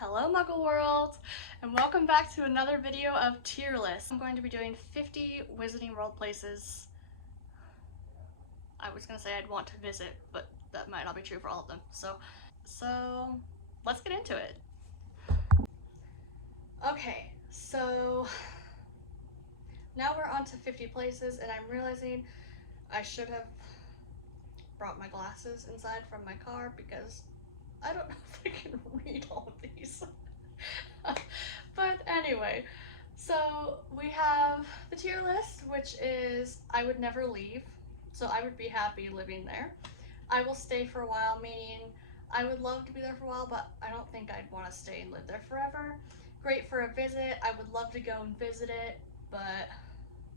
Hello Muggle World, and welcome back to another video of Tier List. I'm going to be doing 50 Wizarding World places. I was gonna say I'd want to visit, but that might not be true for all of them. So let's get into it. Okay, so now we're on to 50 places, and I'm realizing I should have brought my glasses inside from my car because I don't know if I can read all of these. But anyway, so we have the tier list, which is I would never leave, so I would be happy living there. I will stay for a while, meaning I would love to be there for a while, but I don't think I'd want to stay and live there forever. Great for a visit. I would love to go and visit it, but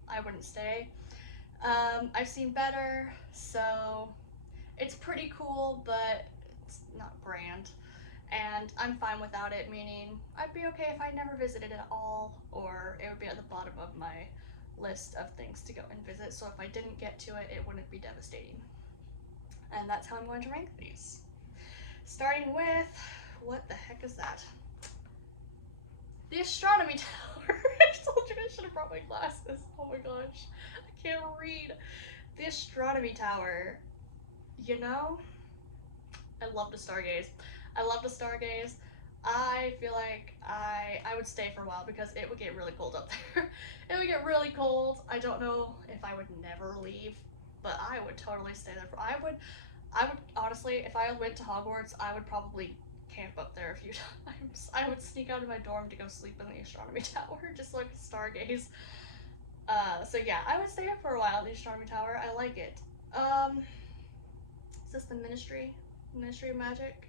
I wouldn't stay. I've seen better, so it's pretty cool, but it's not grand. And I'm fine without it, meaning I'd be okay if I never visited at all, or it would be at the bottom of my list of things to go and visit, so if I didn't get to it, it wouldn't be devastating. And that's how I'm going to rank these. Starting with, what the heck is that? The Astronomy Tower. I told you I should have brought my glasses. Oh my gosh, I can't read. The Astronomy Tower. You know, I love to stargaze. I love to stargaze. I feel like I would stay for a while because it would get really cold up there. It would get really cold. I don't know if I would never leave, but I would totally stay there. I would honestly, if I went to Hogwarts, I would probably camp up there a few times. I would sneak out of my dorm to go sleep in the Astronomy Tower just so I could stargaze. So yeah, I would stay up for a while at the Astronomy Tower. I like it. Is this the Ministry? Ministry of Magic?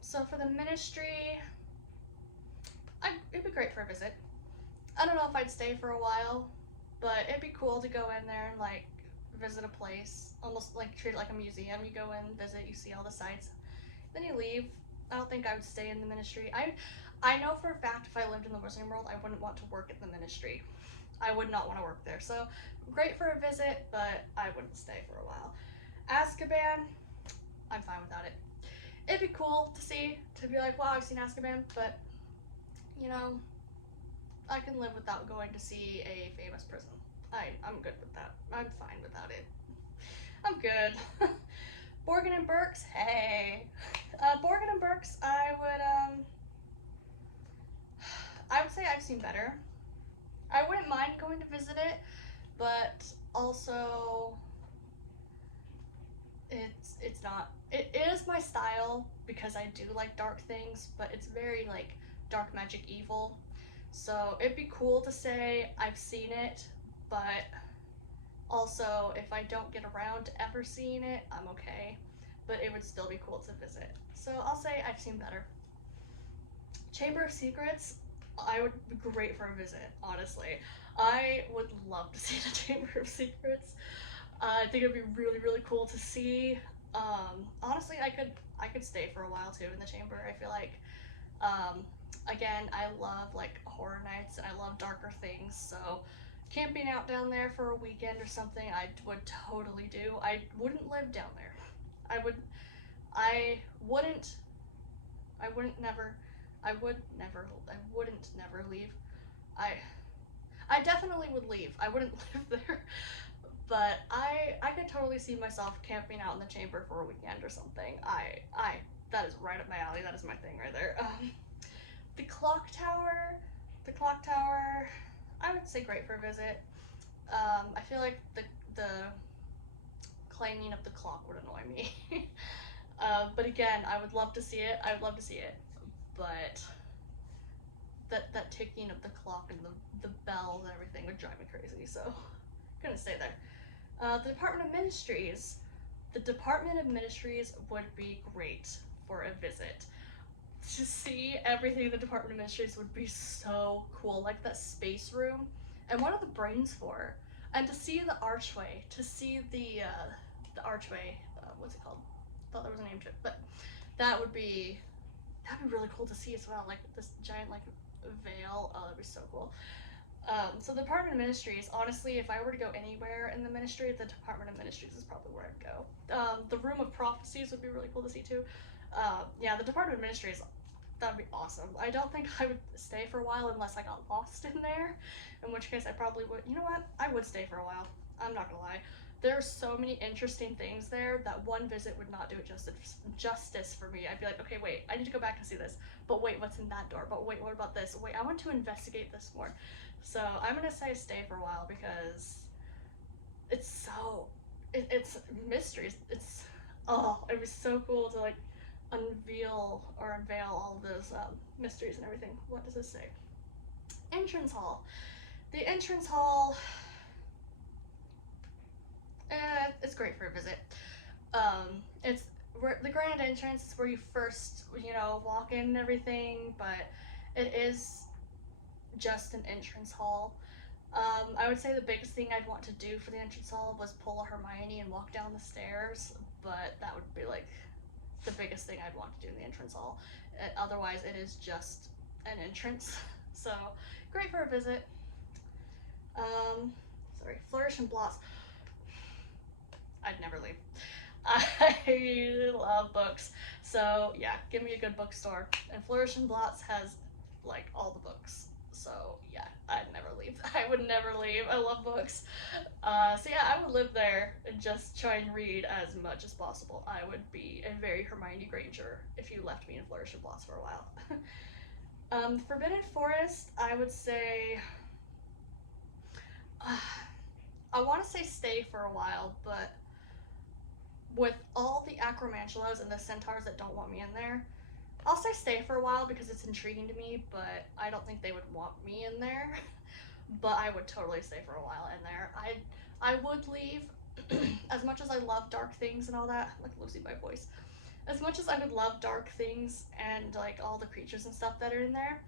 So for the Ministry, it'd be great for a visit. I don't know if I'd stay for a while, but it'd be cool to go in there and like visit a place, almost like treat it like a museum. You go in, visit, you see all the sights, then you leave. I don't think I would stay in the Ministry. I know for a fact if I lived in the Wizarding World, I wouldn't want to work at the Ministry. I would not want to work there. So great for a visit, but I wouldn't stay for a while. Azkaban, I'm fine without it. It'd be cool to see, to be like, wow, I've seen Azkaban, but, you know, I can live without going to see a famous prison. I'm good with that. I'm fine without it. I'm good. Borgin and Burkes, hey. Borgin and Burkes, I would say I've seen better. I wouldn't mind going to visit it, but also it's not, it is my style because I do like dark things, but it's very like dark magic evil. So it'd be cool to say I've seen it, but also if I don't get around to ever seeing it, I'm okay. But it would still be cool to visit. So I'll say I've seen better. Chamber of Secrets, I would be great for a visit, honestly. I would love to see the Chamber of Secrets. I think it'd be really, really cool to see. Honestly, I could stay for a while too in the chamber. I feel like, again, I love like horror nights and I love darker things. So, camping out down there for a weekend or something, I would totally do. I wouldn't live down there. I would never leave. I definitely would leave. I wouldn't live there. But I could totally see myself camping out in the chamber for a weekend or something. That is right up my alley. That is my thing right there. The clock tower, I would say great for a visit. I feel like the clanging of the clock would annoy me. But again, I would love to see it. I would love to see it, but that ticking of the clock and the bells and everything would drive me crazy. So couldn't stay there. The Department of Ministries. The Department of Ministries would be great for a visit. To see everything in the Department of Ministries would be so cool, like that space room. And what are the brains for? And to see the archway, to see the archway, what's it called? I thought there was a name to it, but that'd be really cool to see as well, like this giant like veil. Oh, that'd be so cool. So the Department of Ministries, honestly, if I were to go anywhere in the Ministry, the Department of Ministries is probably where I'd go. The Room of Prophecies would be really cool to see too. Yeah, the Department of Ministries, that'd be awesome. I don't think I would stay for a while unless I got lost in there, in which case I probably would. You know what? I would stay for a while. I'm not gonna lie. There are so many interesting things there that one visit would not do it justice for me. I'd be like, okay, wait, I need to go back and see this. But wait, what's in that door? But wait, what about this? Wait, I want to investigate this more. So I'm gonna say stay for a while because it's so it's mysteries. It's it'd be so cool to like unveil all of those mysteries and everything. What does this say? Entrance hall. The entrance hall. It's great for a visit. It's where the grand entrance is where you first, walk in and everything, but it is just an entrance hall. I would say the biggest thing I'd want to do for the entrance hall was pull a Hermione and walk down the stairs, but that would be like the biggest thing I'd want to do in the entrance hall. Otherwise, it is just an entrance. So, great for a visit. Sorry, Flourish and Blotts. I'd never leave. I love books. So, yeah, give me a good bookstore. And Flourish and Blotts has, like, all the books. So, yeah, I'd never leave. I would never leave. I love books. So, yeah, I would live there and just try and read as much as possible. I would be a very Hermione Granger if you left me in Flourish and Blotts for a while. Forbidden Forest, I would say. I want to say stay for a while, but with all the Acromantulas and the centaurs that don't want me in there, I'll say stay for a while because it's intriguing to me, but I don't think they would want me in there. But I would totally stay for a while in there. I would leave. As much as I love dark things and all that, I'm like losing my voice. As much as I would love dark things and like all the creatures and stuff that are in there,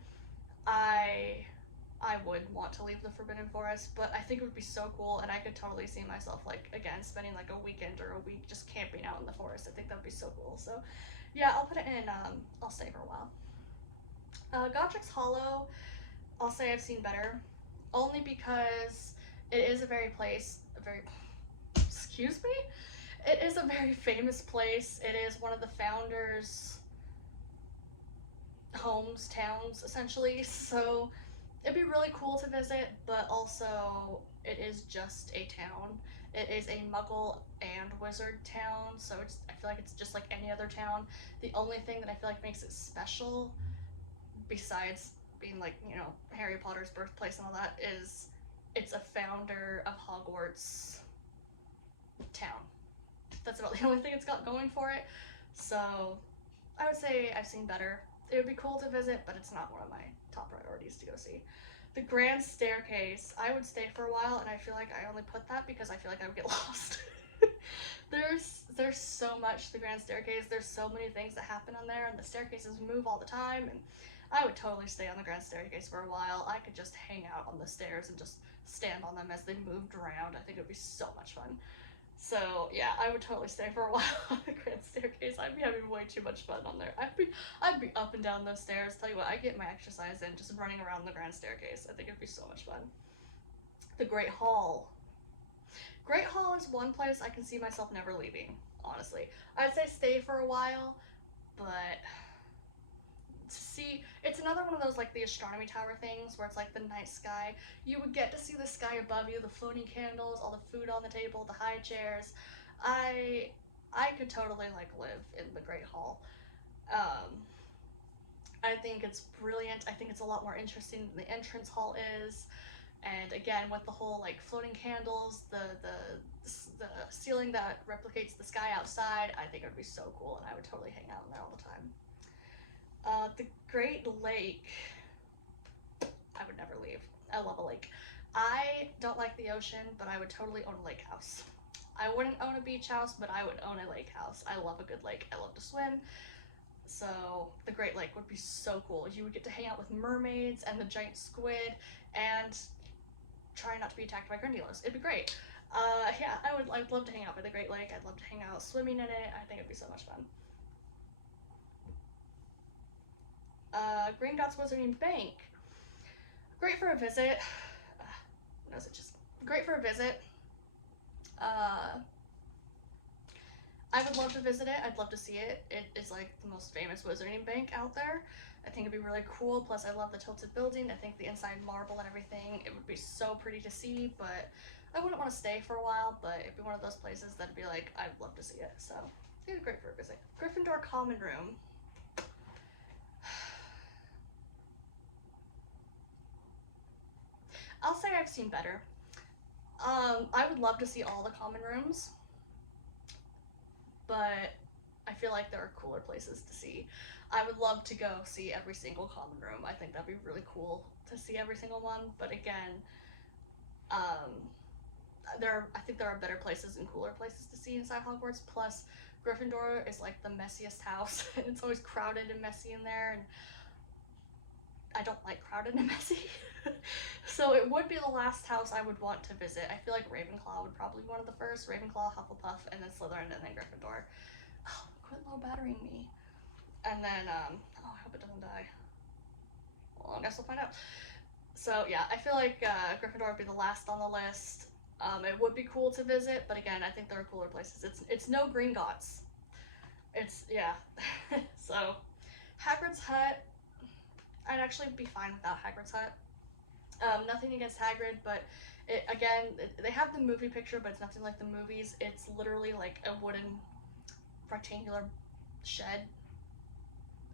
I I would want to leave the Forbidden Forest, but I think it would be so cool, and I could totally see myself, like, again, spending, like, a weekend or a week just camping out in the forest. I think that would be so cool. So, yeah, I'll put it in, I'll stay for a while. Godric's Hollow, I'll say I've seen better, only because it is excuse me? It is a very famous place. It is one of the founders' homes, towns, essentially, so it'd be really cool to visit, but also it is just a town. It is a Muggle and Wizard town, so I feel like it's just like any other town. The only thing that I feel like makes it special, besides being like Harry Potter's birthplace and all that, is it's a founder of Hogwarts town. That's about the only thing it's got going for it. So I would say I've seen better. It would be cool to visit, but it's not one of my top priorities to go see. The Grand Staircase, I would stay for a while, and I feel like I only put that because I feel like I would get lost. There's so much the Grand Staircase. There's so many things that happen on there, and the staircases move all the time, and I would totally stay on the Grand Staircase for a while. I could just hang out on the stairs and just stand on them as they moved around. I think it would be so much fun. So yeah, I would totally stay for a while on the Grand Staircase. I'd be having way too much fun on there. I'd be up and down those stairs. Tell you what, I get my exercise in just running around the Grand Staircase. I think it'd be so much fun. The Great Hall. Great Hall is one place I can see myself never leaving, honestly. I'd say stay for a while, but see, it's another one of those like the astronomy tower things where it's like the night sky. You would get to see the sky above you, the floating candles, all the food on the table, the high chairs. I I could totally like live in the Great Hall. Um, I think it's brilliant. I think it's a lot more interesting than the entrance hall is. And again, with the whole like floating candles, the ceiling that replicates the sky outside, I think it would be so cool, and I would totally hang out in there all the time. The Great Lake, I would never leave. I love a lake. I don't like the ocean, but I would totally own a lake house. I wouldn't own a beach house, but I would own a lake house. I love a good lake. I love to swim. So the Great Lake would be so cool. You would get to hang out with mermaids and the giant squid and try not to be attacked by Grindylows. It'd be great. Yeah, I'd love to hang out by the Great Lake. I'd love to hang out swimming in it. I think it'd be so much fun. Gringotts Wizarding Bank. Great for a visit. What is it? Just great for a visit. Uh, I would love to visit it. I'd love to see it. It is like the most famous wizarding bank out there. I think it'd be really cool. Plus, I love the tilted building. I think the inside marble and everything, it would be so pretty to see. But I wouldn't want to stay for a while. But it'd be one of those places that'd be like, I'd love to see it. So it'd be great for a visit. Gryffindor Common Room. I'll say I've seen better. I would love to see all the common rooms, but I feel like there are cooler places to see. I would love to go see every single common room. I think that'd be really cool to see every single one. But again, um, I think there are better places and cooler places to see inside Hogwarts. Plus, Gryffindor is like the messiest house, and it's always crowded and messy in there, and I don't like crowded and messy. So it would be the last house I would want to visit. I feel like Ravenclaw would probably be one of the first. Ravenclaw, Hufflepuff, and then Slytherin, and then Gryffindor. Oh, quit low battering me. And then, oh, I hope it doesn't die. Well, I guess we'll find out. So yeah, I feel like Gryffindor would be the last on the list. It would be cool to visit, but again, I think there are cooler places. It's no Gringotts. It's yeah. So Hagrid's Hut, I'd actually be fine without Hagrid's Hut. Nothing against Hagrid, but they have the movie picture, but it's nothing like the movies. It's literally like a wooden rectangular shed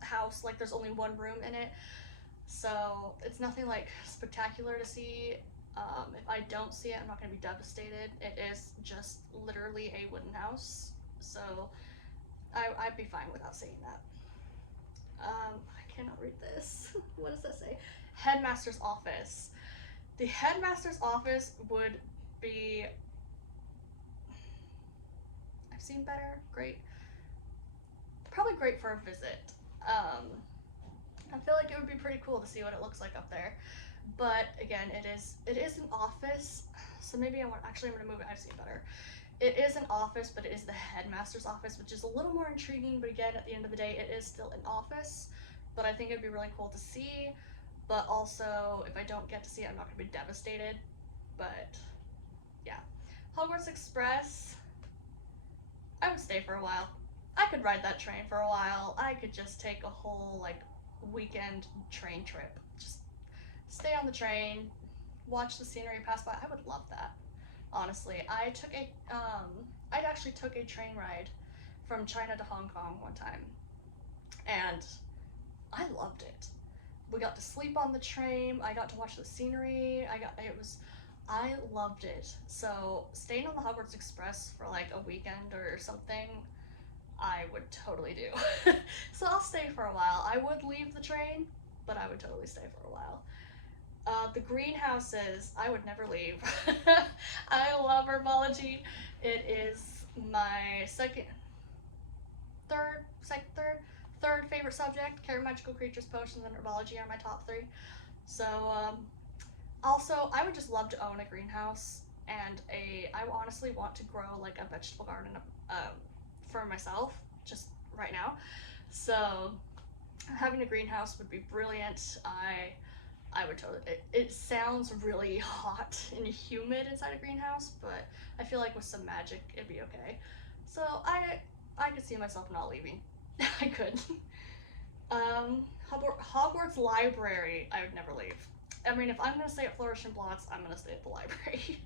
house. Like there's only one room in it, so it's nothing like spectacular to see. If I don't see it, I'm not going to be devastated. It is just literally a wooden house, so I'd be fine without seeing that. I cannot read this. What does that say? Headmaster's office. The headmaster's office would be. I've seen better. Great. Probably great for a visit. I feel like it would be pretty cool to see what it looks like up there. But again, it is an office, so maybe I'm gonna move it. I've seen better. It is an office, but it is the headmaster's office, which is a little more intriguing. But again, at the end of the day, it is still an office. But I think it'd be really cool to see. But also, if I don't get to see it, I'm not gonna be devastated. But yeah, Hogwarts Express. I would stay for a while. I could ride that train for a while. I could just take a whole like weekend train trip. Just stay on the train, watch the scenery pass by. I would love that. Honestly, I actually took a train ride from China to Hong Kong one time, and I loved it. We got to sleep on the train. I got to watch the scenery. I loved it. So staying on the Hogwarts Express for like a weekend or something, I would totally do. So I'll stay for a while. I would leave the train, but I would totally stay for a while. The greenhouses, I would never leave. I love herbology. It is my third favorite subject. Care magical creatures, potions, and herbology are my top three. So, also, I would just love to own a greenhouse and I honestly want to grow like a vegetable garden for myself, just right now. So, having a greenhouse would be brilliant. I would totally. It sounds really hot and humid inside a greenhouse, but I feel like with some magic, it'd be okay. So I could see myself not leaving. I could. Hogwarts Library. I would never leave. I mean, if I'm gonna stay at Flourish and Blotts, I'm gonna stay at the library.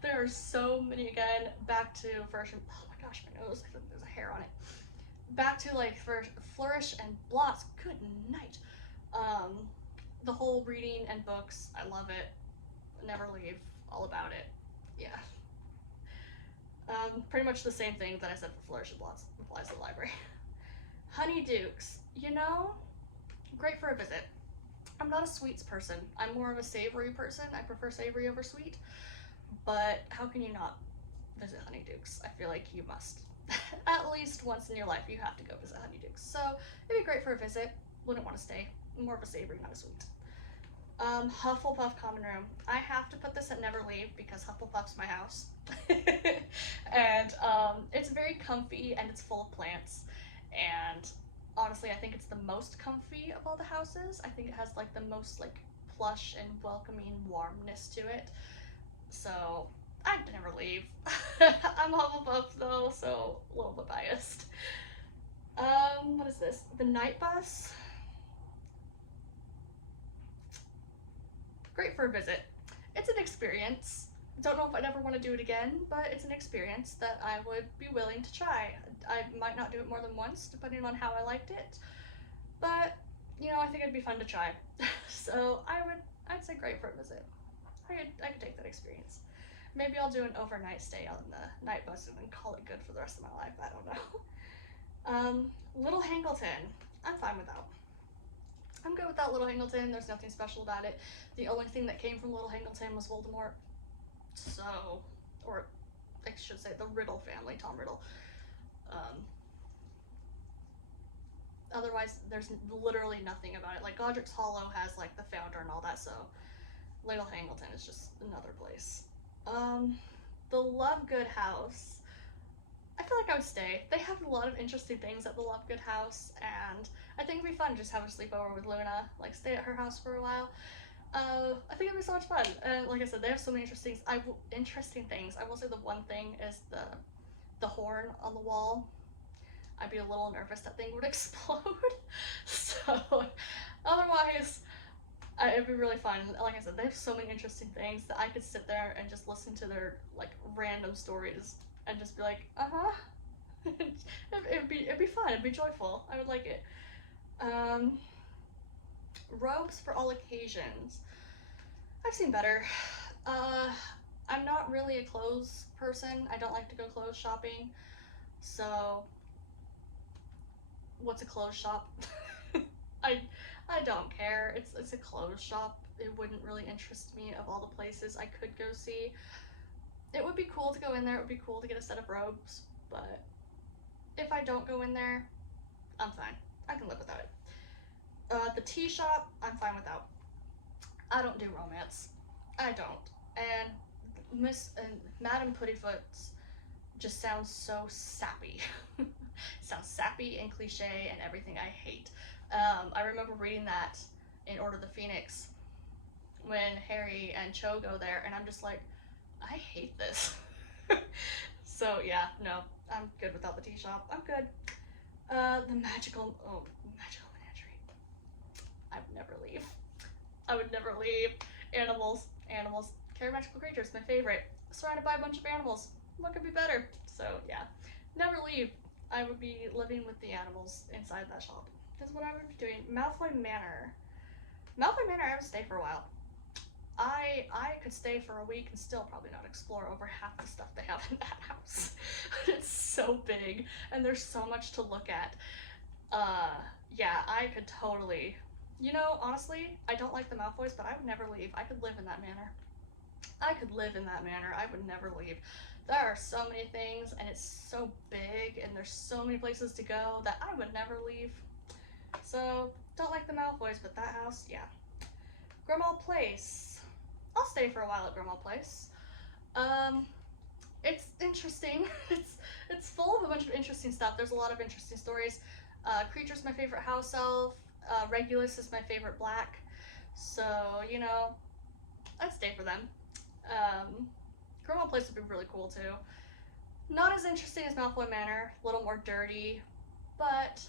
There are so many. Again, back to Flourish and. Oh my gosh, my nose. I think there's a hair on it. Back to like Flourish and Blotts. Good night. The whole reading and books, I love it. Never leave. All about it. Yeah. Pretty much the same thing that I said for Flourish and Blotts applies to the library. Honeydukes, great for a visit. I'm not a sweets person. I'm more of a savory person. I prefer savory over sweet. But how can you not visit Honeydukes? I feel like you must. At least once in your life, you have to go visit Honeydukes. So it'd be great for a visit. Wouldn't want to stay. More of a savory, not a sweet. Hufflepuff Common Room. I have to put this at Never Leave because Hufflepuff's my house. And it's very comfy and it's full of plants. And honestly, I think it's the most comfy of all the houses. I think it has like the most like plush and welcoming warmness to it. So I'd never leave. I'm Hufflepuff though, so a little bit biased. What is this? The night bus? Great for a visit. It's an experience. Don't know if I'd ever want to do it again, but it's an experience that I would be willing to try. I might not do it more than once, depending on how I liked it, but you know, I think it'd be fun to try. So I'd say great for a visit. I could take that experience. Maybe I'll do an overnight stay on the night bus and then call it good for the rest of my life. I don't know. Little Hangleton. I'm fine with that. I'm good with that Little Hangleton. There's nothing special about it. The only thing that came from Little Hangleton was Voldemort. So, or I should say the Riddle family, Tom Riddle. Um, Otherwise, there's literally nothing about it. Like Godric's Hollow has like the founder and all that, so Little Hangleton is just another place. The Lovegood House. I feel like I would stay. They have a lot of interesting things at the Lovegood House, and I think it'd be fun to just have a sleepover with Luna, like stay at her house for a while. I think it'd be so much fun. And like I said, they have so many interesting things. I will say the one thing is the horn on the wall. I'd be a little nervous that thing would explode. So otherwise, it'd be really fun. Like I said, they have so many interesting things that I could sit there and just listen to their like random stories and just be like, uh-huh. It'd be fun. It'd be joyful. I would like it. Um, Robes for all occasions. I've seen better. Uh, I'm not really a clothes person. I don't like to go clothes shopping. So, what's a clothes shop? I I don't care. It's a clothes shop. It wouldn't really interest me of all the places I could go see. It would be cool to go in there. It would be cool to get a set of robes, but if I don't go in there, I'm fine. I can live without it. The tea shop, I'm fine without. I don't do romance. I don't. And Miss and Madame Puttyfoot's just sounds so sappy. Sounds sappy and cliche and everything I hate. I remember reading that in Order of the Phoenix when Harry and Cho go there, and I'm just like, I hate this. So yeah, no, I'm good without the tea shop. I'm good. Magical menagerie. I would never leave. I would never leave. Animals. Carry magical creatures, my favorite. Surrounded by a bunch of animals. What could be better? So yeah, never leave. I would be living with the animals inside that shop. That's what I would be doing. Malfoy Manor. Malfoy Manor, I would stay for a while. I could stay for a week and still probably not explore over half the stuff they have in that house. It's so big and there's so much to look at. Yeah, I could totally. You know, honestly, I don't like the Malfoys, but I would never leave. I could live in that manor. I could live in that manor. I would never leave. There are so many things, and it's so big, and there's so many places to go that I would never leave. So, don't like the Malfoys, but that house, yeah. Grimmauld Place. I'll stay for a while at Grimmauld Place. It's interesting. It's full of a bunch of interesting stuff. There's a lot of interesting stories. Kreacher's my favorite house elf. Regulus is my favorite black. So, you know, I'd stay for them. Grimmauld Place would be really cool too. Not as interesting as Malfoy Manor, a little more dirty, but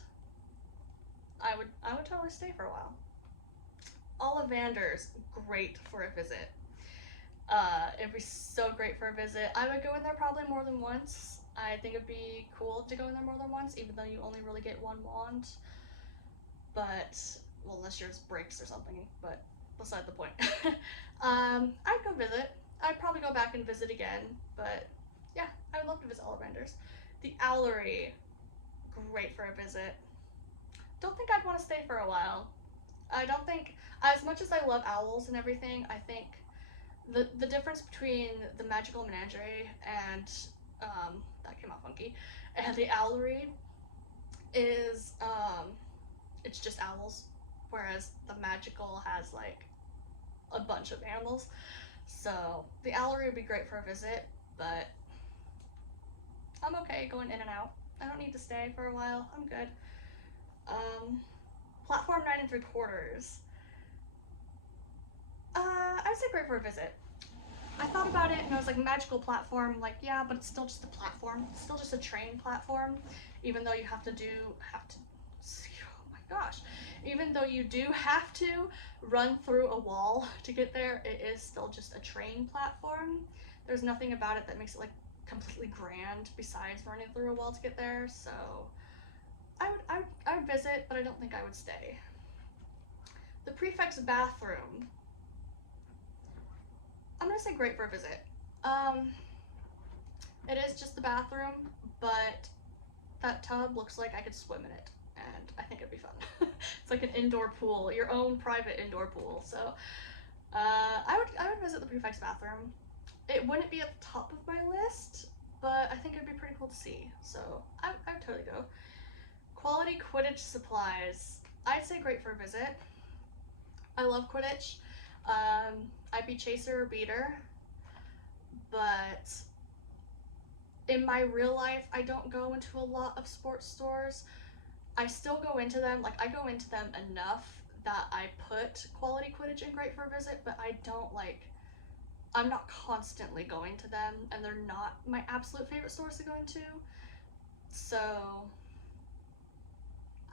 I would totally stay for a while. Ollivander's great for a visit. It'd be so great for a visit. I would go in there probably more than once. I think it'd be cool to go in there more than once, even though you only really get one wand. But, well, unless yours breaks or something, but beside the point. I'd go visit. I'd probably go back and visit again, but yeah, I would love to visit Ollivander's. The Owlery, great for a visit. Don't think I'd want to stay for a while. I don't think, as much as I love owls and everything, I think the difference between the Magical Menagerie and, that came out funky, and the Owlery is, it's just owls, whereas the magical has like a bunch of animals. So the Owlery would be great for a visit, but I'm okay going in and out. I don't need to stay for a while. I'm good. Platform 9 3/4. I'd say great for a visit. I thought about it and I was like, magical platform, like, yeah, but it's still just a platform. It's still just a train platform, even though you have to, oh my gosh, even though you do have to run through a wall to get there, it is still just a train platform. There's nothing about it that makes it like completely grand besides running through a wall to get there, so I would visit, but I don't think I would stay. The prefect's bathroom. I'm gonna say great for a visit. Um, it is just the bathroom, but that tub looks like I could swim in it, and I think it'd be fun. It's like an indoor pool, your own private indoor pool. So I would visit the prefect's bathroom. It wouldn't be at the top of my list, but I think it'd be pretty cool to see. So I would totally go. Quality Quidditch supplies. I'd say great for a visit. I love Quidditch. I'd be chaser or beater, but in my real life, I don't go into a lot of sports stores. I still go into them, like I go into them enough that I put Quality Quidditch in great for a visit, but I don't like, I'm not constantly going to them, and they're not my absolute favorite stores to go into. So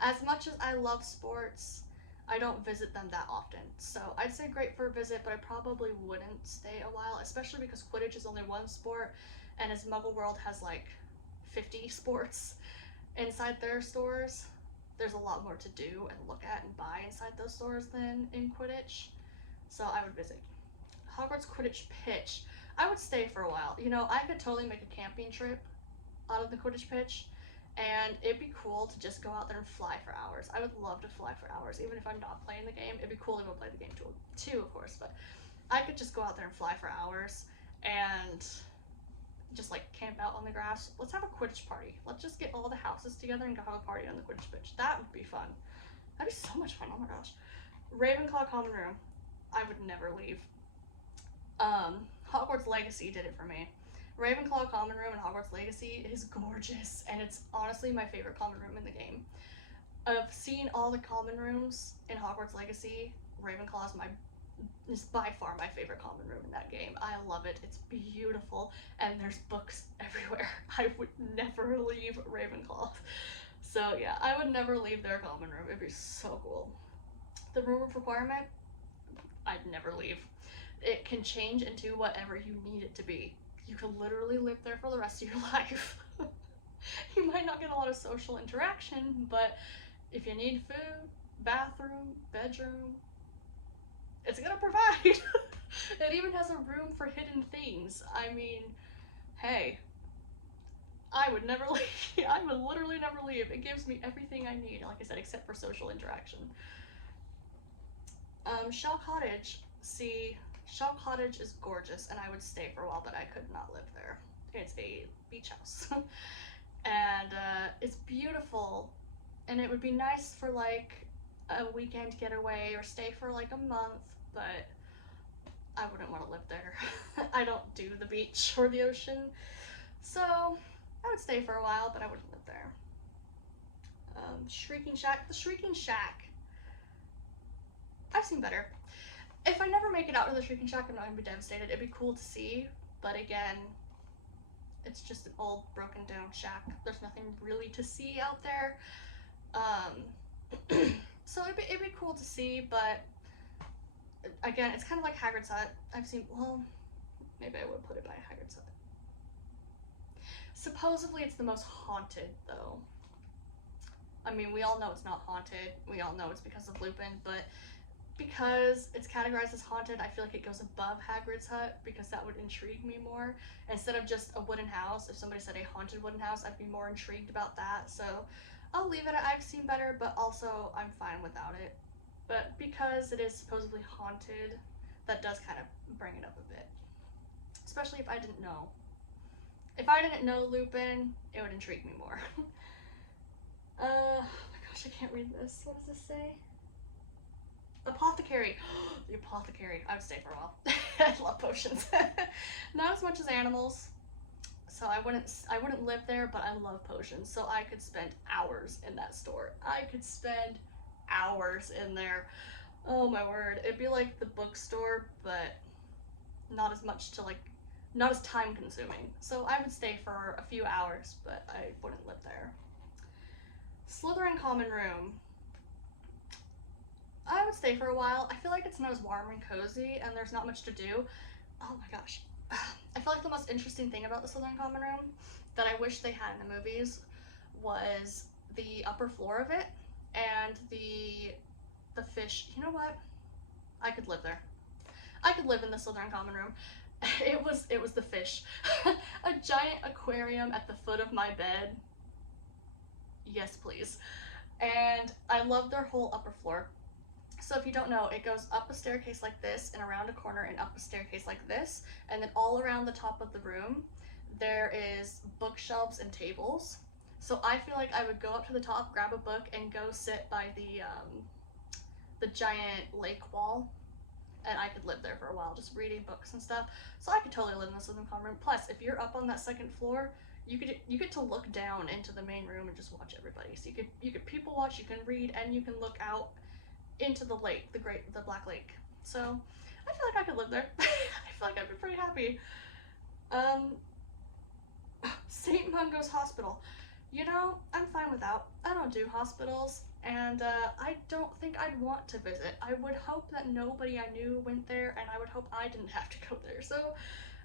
as much as I love sports, I don't visit them that often. So I'd say great for a visit, but I probably wouldn't stay a while, especially because Quidditch is only one sport, and as Muggle World has like 50 sports inside their stores, there's a lot more to do and look at and buy inside those stores than in Quidditch. So I would visit. Hogwarts Quidditch pitch. I would stay for a while. You know, I could totally make a camping trip out of the Quidditch pitch, and it'd be cool to just go out there and fly for hours. I would love to fly for hours, even if I'm not playing the game. It'd be cool to go play the game too, of course, but I could just go out there and fly for hours and just like camp out on the grass. Let's have a Quidditch party. Let's just get all the houses together and go have a party on the Quidditch pitch. That would be fun. That'd be so much fun. Oh my gosh. Ravenclaw common room. I would never leave. Hogwarts Legacy did it for me. Ravenclaw common room in Hogwarts Legacy is gorgeous, and it's honestly my favorite common room in the game. Of seeing all the common rooms in Hogwarts Legacy, Ravenclaw is by far my favorite common room in that game. I love it. It's beautiful, and there's books everywhere. I would never leave Ravenclaw. So yeah, I would never leave their common room. It'd be so cool. The room of requirement, I'd never leave. It can change into whatever you need it to be. You can literally live there for the rest of your life. You might not get a lot of social interaction, but if you need food, bathroom, bedroom, it's gonna provide. It even has a room for hidden things. I mean, hey, I would never leave. I would literally never leave. It gives me everything I need, like I said, except for social interaction. Shell Cottage. See, Shell Cottage is gorgeous, and I would stay for a while, but I could not live there. It's a beach house. And it's beautiful, and it would be nice for like a weekend getaway or stay for like a month, but I wouldn't want to live there. I don't do the beach or the ocean, so I would stay for a while, but I wouldn't live there. Shrieking Shack. The Shrieking Shack, I've seen better. If I never make it out to the Shrieking Shack, I'm not gonna be devastated. It'd be cool to see, but again, it's just an old broken down shack. There's nothing really to see out there. So it'd be cool to see, but again, it's kind of like Hagrid's Hut. I've seen, well, maybe I would put it by Hagrid's Hut. Supposedly it's the most haunted, though. I mean, we all know it's not haunted. We all know it's because of Lupin, but because it's categorized as haunted, I feel like it goes above Hagrid's Hut, because that would intrigue me more. Instead of just a wooden house, if somebody said a haunted wooden house, I'd be more intrigued about that. So I'll leave it at I've seen better, but also I'm fine without it. But because it is supposedly haunted, that does kind of bring it up a bit. Especially if I didn't know. If I didn't know Lupin, it would intrigue me more. Oh my gosh, I can't read this. What does this say? Apothecary. The apothecary. I would stay for a while. I love potions. Not as much as animals, so I wouldn't live there, but I love potions, so I could spend hours in that store. I could spend hours in there. Oh my word. It'd be like the bookstore, but not as much to like, not as time consuming. So I would stay for a few hours, but I wouldn't live there. Slytherin Common Room. I would stay for a while. I feel like it's not as warm and cozy, and there's not much to do. Oh my gosh. I feel like the most interesting thing about the Slytherin Common Room that I wish they had in the movies was the upper floor of it and the fish. You know what? I could live there. I could live in the Slytherin Common Room. It was the fish. A giant aquarium at the foot of my bed. Yes, please. And I love their whole upper floor. So if you don't know, it goes up a staircase like this and around a corner and up a staircase like this, and then all around the top of the room there is bookshelves and tables. So I feel like I would go up to the top, grab a book, and go sit by the giant lake wall, and I could live there for a while, just reading books and stuff. So I could totally live in this living common room. Plus, if you're up on that second floor, you get to look down into the main room and just watch everybody. So you could people watch, you can read, and you can look out into the lake, the Black Lake. So I feel like I could live there. I feel like I'd be pretty happy. St. Mungo's Hospital. You know, I'm fine without. I don't do hospitals, and I don't think I'd want to visit. I would hope that nobody I knew went there, and I would hope I didn't have to go there. So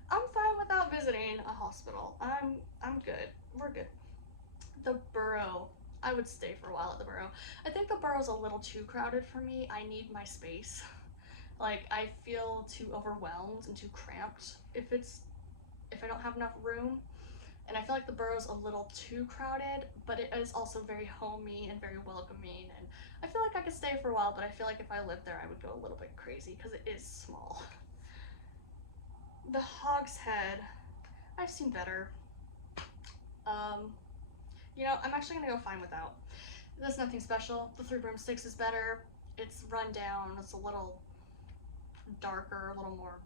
I'm fine without visiting a hospital. I'm good. We're good. The Burrow. I would stay for a while at the Burrow. I think the Burrow's a little too crowded for me. I need my space. Like, I feel too overwhelmed and too cramped if I don't have enough room. And I feel like the Burrow's a little too crowded, but it is also very homey and very welcoming. And I feel like I could stay for a while, but I feel like if I lived there, I would go a little bit crazy because it is small. The Hogshead. I've seen better. You know, I'm actually gonna go fine without. There's nothing special. The Three Broomsticks is better. It's run down. It's a little darker, a little more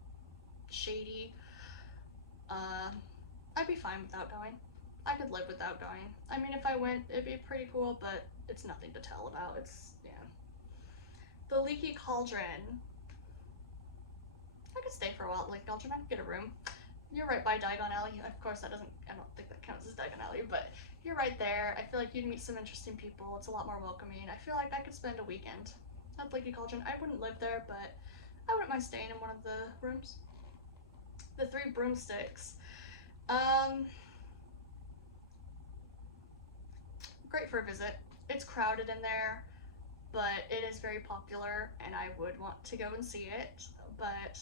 shady. I'd be fine without going. I could live without going. I mean, if I went, it'd be pretty cool, but it's nothing to tell about. It's, yeah. The Leaky Cauldron. I could stay for a while at Leaky Cauldron. I could get a room. You're right by Diagon Alley. Of course, I don't think that counts as Diagon Alley, but you're right there. I feel like you'd meet some interesting people. It's a lot more welcoming. I feel like I could spend a weekend at Leaky Cauldron. I wouldn't live there, but I wouldn't mind staying in one of the rooms. The Three Broomsticks. Great for a visit. It's crowded in there, but it is very popular, and I would want to go and see it. But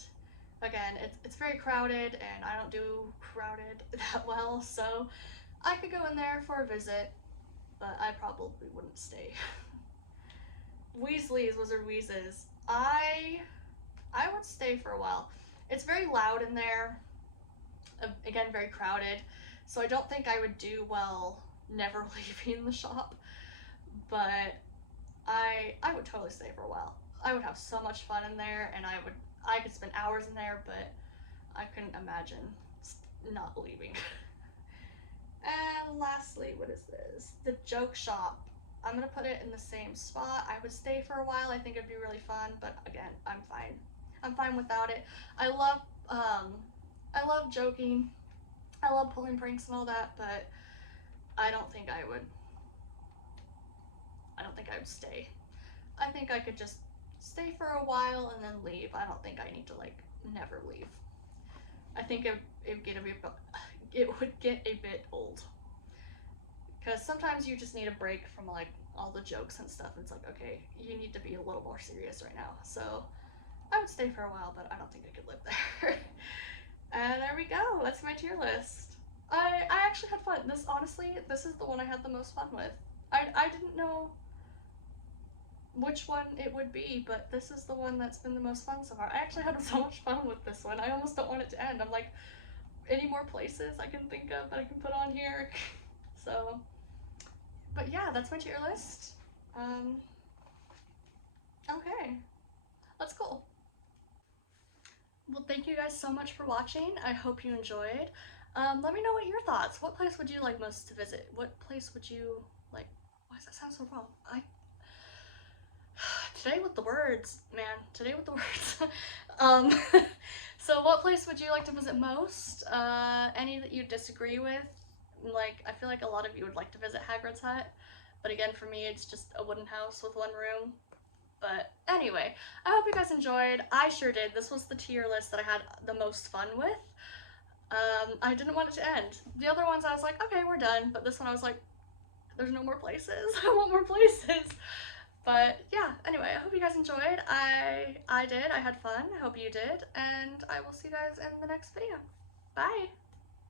again, it's very crowded, and I don't do crowded that well, so I could go in there for a visit, but I probably wouldn't stay. Weasley's Wizard Wheezes. I would stay for a while. It's very loud in there. Again, very crowded, so I don't think I would do well never leaving the shop, but I would totally stay for a while. I would have so much fun in there, and I could spend hours in there, but I couldn't imagine not leaving. And lastly, what is this? The Joke Shop. I'm gonna put it in the same spot. I would stay for a while. I think it'd be really fun, but again, I'm fine. I'm fine without it. I love joking. I love pulling pranks and all that, but I don't think I would stay. I think I could just stay for a while and then leave. I don't think I need to like never leave. I think it would get a bit old, because sometimes you just need a break from like all the jokes and stuff. It's like, okay, you need to be a little more serious right now. So I would stay for a while, but I don't think I could live there. And there we go. That's my tier list. I actually had fun. This is the one I had the most fun with. I didn't know which one it would be, but this is the one that's been the most fun so far. I actually had so much fun with this one. I almost don't want it to end. I'm like, any more places I can think of that I can put on here? So, but yeah, that's my tier list. Okay, that's cool. Well, thank you guys so much for watching. I hope you enjoyed. Let me know what your thoughts. What place would you like most to visit? What place would you like? Why does that sound so wrong? Today with the words, man. Today with the words. So what place would you like to visit most? Any that you disagree with? Like, I feel like a lot of you would like to visit Hagrid's Hut, but again, for me, it's just a wooden house with one room. But anyway, I hope you guys enjoyed. I sure did. This was the tier list that I had the most fun with. I didn't want it to end. The other ones I was like, okay, we're done. But this one I was like, there's no more places. I want more places. But yeah, anyway, I hope you guys enjoyed. I did. I had fun. I hope you did. And I will see you guys in the next video. Bye!